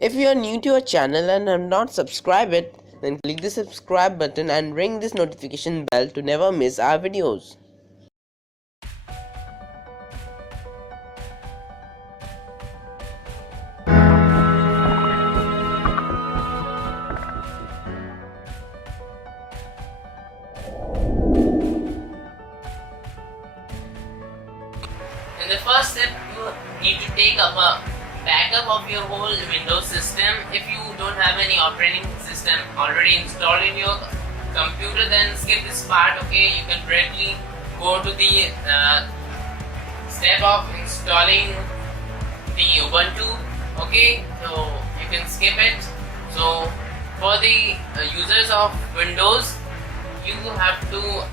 If you are new to our channel and have not subscribed it, then click the subscribe button and ring this notification bell to never miss our videos. In the first step, you need to take up a backup of your whole Windows system. If you don't have any operating system already installed in your computer, then skip this part. Okay, you can directly go to the step of installing the Ubuntu. Okay, so you can skip it. So for the users of Windows, you have to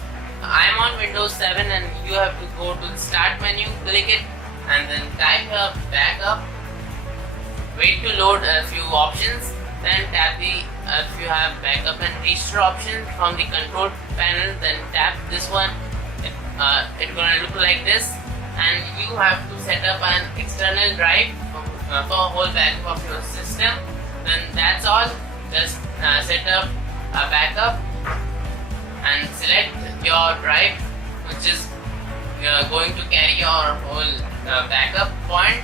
I'm on Windows 7 and you have to go to the start menu, click it and then type your backup, wait to load a few options, then tap the if you have backup and restore option from the control panel, then tap this one. It's gonna look like this, and you have to set up an external drive for whole backup of your system. Then that's all. Just set up a backup and select your drive which is going to carry your whole backup point.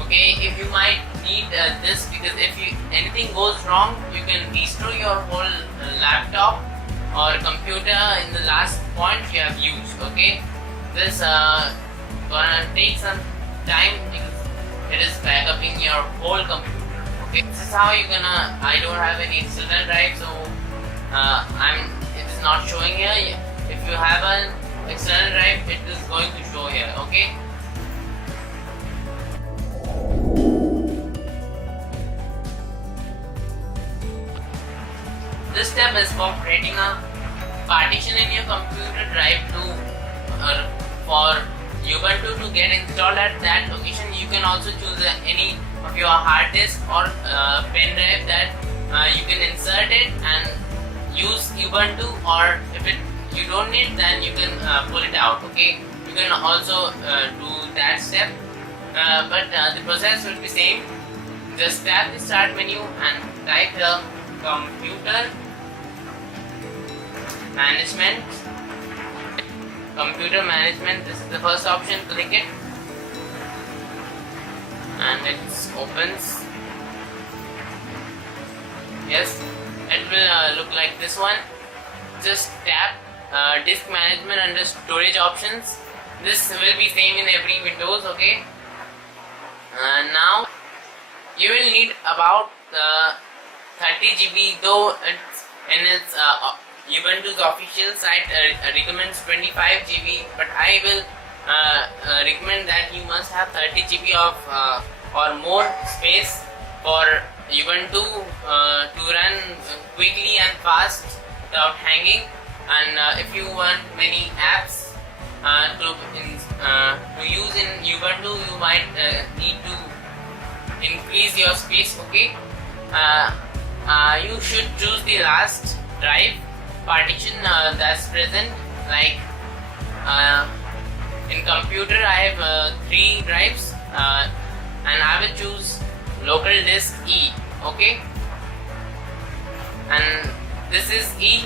Okay, if you might need this, because if anything goes wrong, you can restore your whole laptop or computer in the last point you have used. Okay, this gonna take some time because it is backupping your whole computer. Okay, this is how you're gonna. I don't have any external drive, so it is not showing here. If you have an external drive, it is going to show here. Okay. This step is for creating a partition in your computer drive for Ubuntu to get installed at that location. You can also choose any of your hard disk or pen drive that you can insert it and use Ubuntu, or if you don't need, then you can pull it out. Okay, you can also do that step, but the process will be same. Just tap the start menu and type the computer management. This is the first option. Click it and it opens. Yes, it will look like this one. Just tap disk management under storage options. This will be same in every Windows. Okay, now you will need about 30 GB, though it's in its Ubuntu's official site recommends 25 GB, but I will recommend that you must have 30 GB of or more space for Ubuntu to run quickly and fast without hanging. And if you want many apps to use in Ubuntu, you might need to increase your space. Okay, you should choose the last drive partition that's present. Like in computer, I have 3 drives, and I will choose local disk E. Okay, and this is E.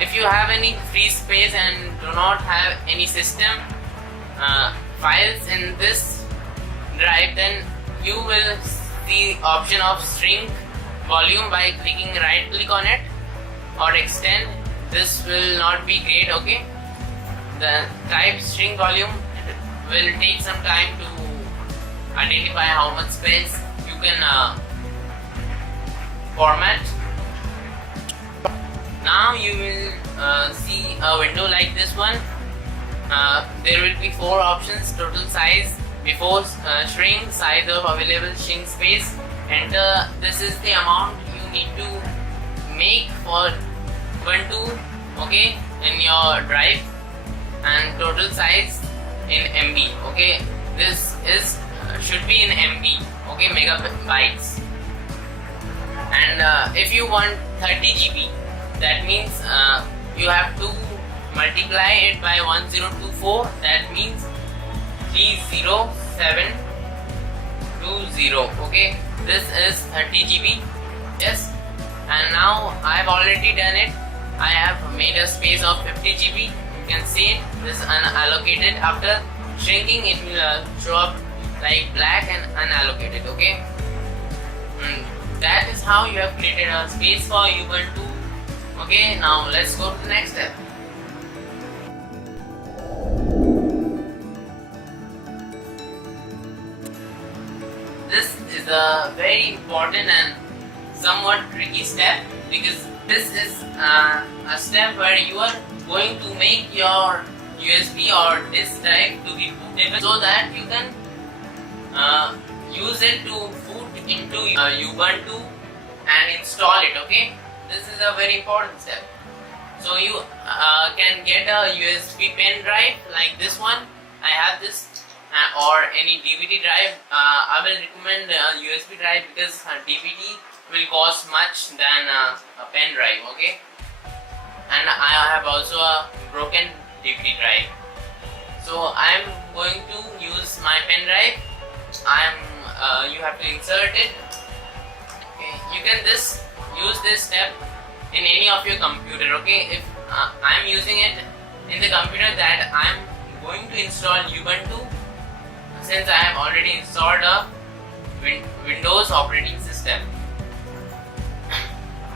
If you have any free space and do not have any system files in this drive, then you will see the option of shrink volume by clicking right click on it, or extend. This will not be great. Okay, the type shrink volume will take some time to identify how much space you can format. Now you will see a window like this one. There will be 4 options: total size, before shrink, size of available shrink space. Enter. This is the amount you need to make for Ubuntu, okay, in your drive, and total size in MB. Okay, this is should be in MB. Okay, megabytes. And if you want 30 GB, that means you have to multiply it by 1024. That means 307 20. Okay, this is 30 GB. Yes, and now I've already done it. I have made a space of 50 GB. You can see it. This is unallocated. After shrinking, it will show up like black and unallocated. Okay, that is how you have created a space for Ubuntu. Okay, now let's go to the next step. This is a very important and somewhat tricky step, because this is a step where you are going to make your USB or disk drive to be bootable, so that you can use it to boot into Ubuntu and install it. Okay, this is a very important step. So you can get a USB pen drive like this one. I have this, or any DVD drive. I will recommend a USB drive, because DVD will cost much than a pen drive. Okay, and I have also a broken DVD drive. So I am going to use my pen drive. You have to insert it. Okay, you can use this step in any of your computer. Okay, if I am using it in the computer that I am going to install Ubuntu, since I have already installed a Windows operating system.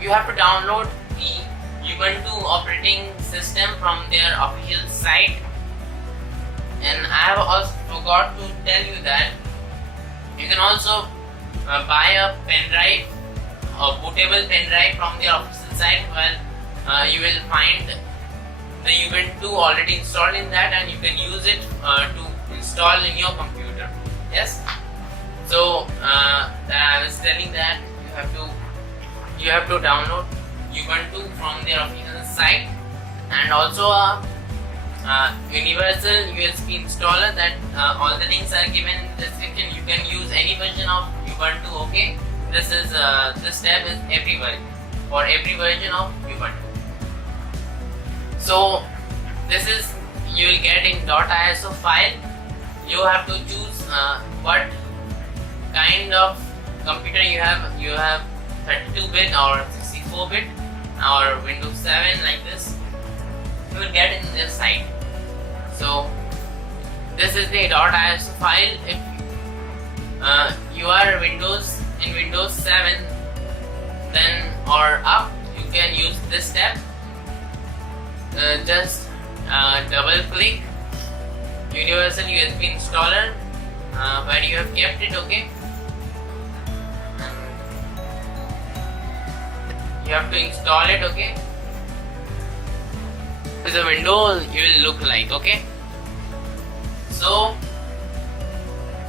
You have to download the Ubuntu operating system from their official site. And I have also forgot to tell you that you can also buy a pen drive, a bootable pen drive from their official site. Well, you will find the Ubuntu already installed in that, and you can use it to install in your computer. Yes. So I was telling that you have to download Ubuntu from their official site, and also a universal USB installer. That all the links are given in the description. You can use any version of Ubuntu. Okay, this step is everywhere for every version of Ubuntu. So this is, you will get in .iso file. You have to choose what kind of computer you have. You have 32-bit or 64-bit or Windows 7 like this. You will get in this site. So this is the .iso file. If you are in Windows 7 then or up, you can use this step. Just double click universal USB installer where you have kept it. Okay, you have to install it. Okay, this is a window you will look like. Okay, so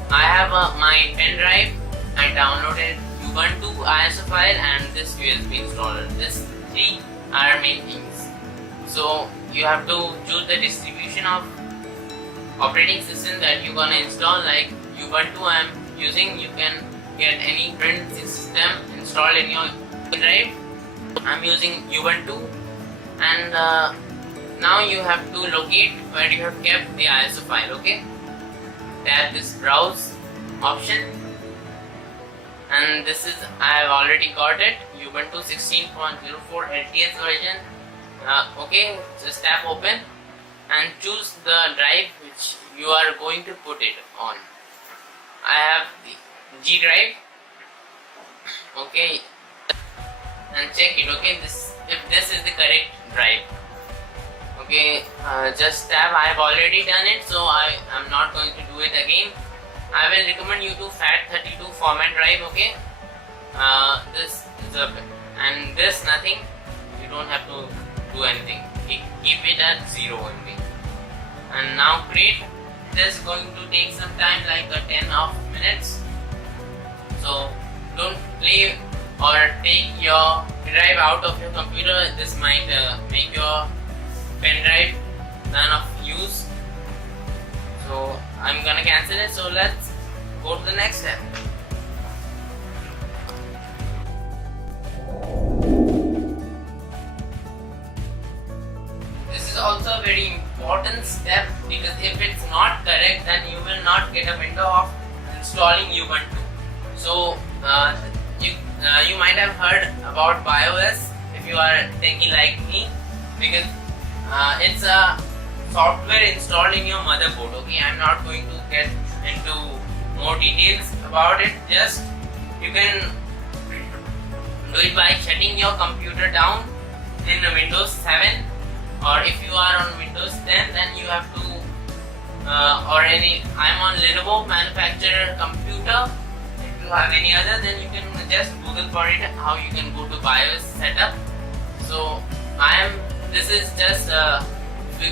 I have my pen drive. I downloaded Ubuntu ISO file and this USB installer. These three are main things. So you have to choose the distribution of operating system that you're gonna install. Like Ubuntu I am using, you can get any print system installed in your drive. I'm using Ubuntu, and now you have to locate where you have kept the ISO file. Okay, tap this browse option, and this is, I have already got it, Ubuntu 16.04 LTS version. Okay, just tap open and choose the drive which you are going to put it on. I have the G drive. Okay, and check it. Okay, if this is the correct drive. Okay, just tap. I have already done it, so I am not going to do it again. I will recommend you to FAT32 format drive. Okay, this is and this nothing. You don't have to do anything. Keep it at 0 only. And now create. This is going to take some time, like 10 minutes. So don't play or take your drive out of your computer. This might make your pen drive none of use. So I'm gonna cancel it. So let's go to the next step. This is also a very important step, because if it's not correct, then you will not get a window of installing Ubuntu. So you might have heard about BIOS if you are techie like me, because it's a software installed in your motherboard. Okay, I'm not going to get into more details about it. Just you can do it by shutting your computer down in Windows 7, or if you are on Windows 10, then you have to I'm on Lenovo manufacturer computer. If you have any other, then you can just Google for it how you can go to BIOS setup. So this is just a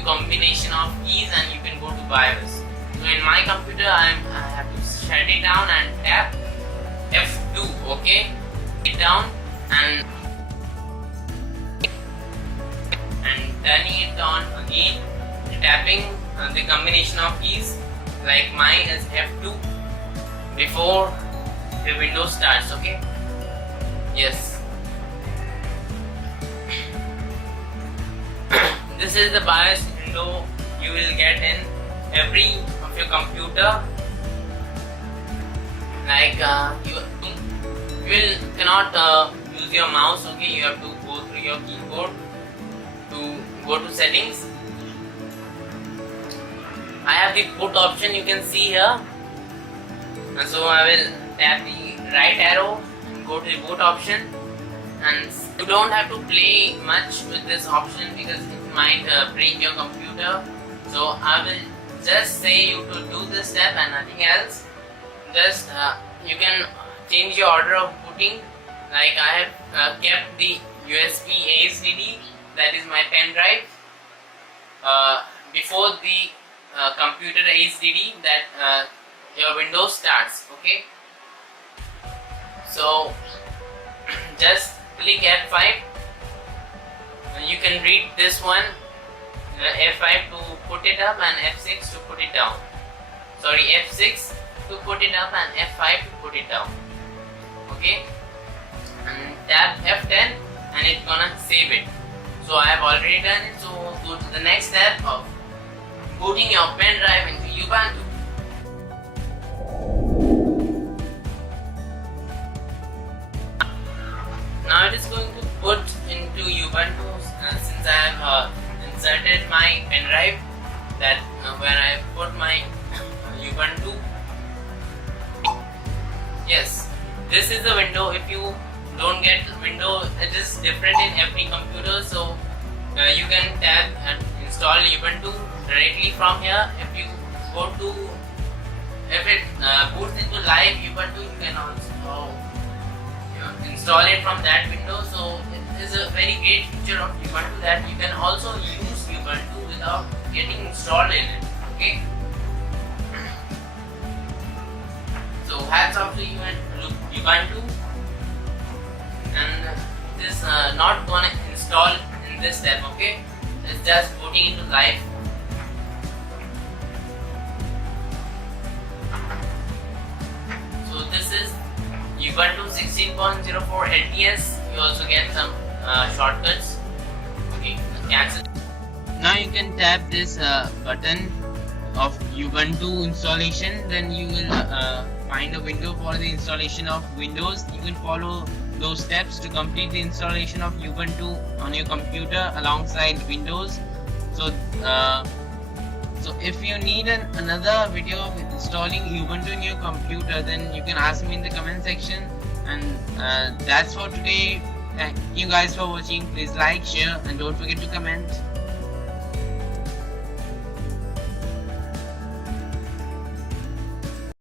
combination of keys and you can go to BIOS. So in my computer I have to shut it down and tap F2, okay? It down and turning it on again, tapping the combination of keys, like mine is F2 before the window starts, okay? Yes. This is the BIOS window you will get in every of your computer. Like you cannot use your mouse, okay? You have to go through your keyboard to go to settings. I have the boot option, you can see here, and so I will tap the right arrow and go to the boot option, and you don't have to play much with this option because it might break your computer. So I will just say you to do this step and nothing else. Just you can change your order of booting. Like I have kept the USB HDD, that is my PenDrive, before the computer HDD that your Windows starts, okay? So just click F5. You can read this one, F5 to put it up and F6 to put it down. Sorry, F6 to put it up and F5 to put it down, okay? And tap F10 and it's gonna save it. So I have already done it, so go to the next step of booting your PenDrive into Ubuntu. Now it is going to put into Ubuntu since I have inserted my PenDrive that where I put my Ubuntu. Yes, this is the window. If you don't get window, it is different in every computer, so you can tap and install Ubuntu directly from here. If you go to, if it boots into live Ubuntu, you can also install it from that window. So it is a very great feature of Ubuntu that you can also use Ubuntu without getting installed in it, okay? So hats off to you and Ubuntu. And this not gonna install in this step, okay? It's just booting into live. So this is Ubuntu 16.04 LTS. You also get some shortcuts. Okay, cancel. Now you can tap this button of Ubuntu installation. Then you will find a window for the installation of Windows. You can follow those steps to complete the installation of Ubuntu on your computer alongside Windows. So if you need another video of installing Ubuntu in your computer, then you can ask me in the comment section. And that's for today. Thank you guys for watching. Please like, share, and don't forget to comment.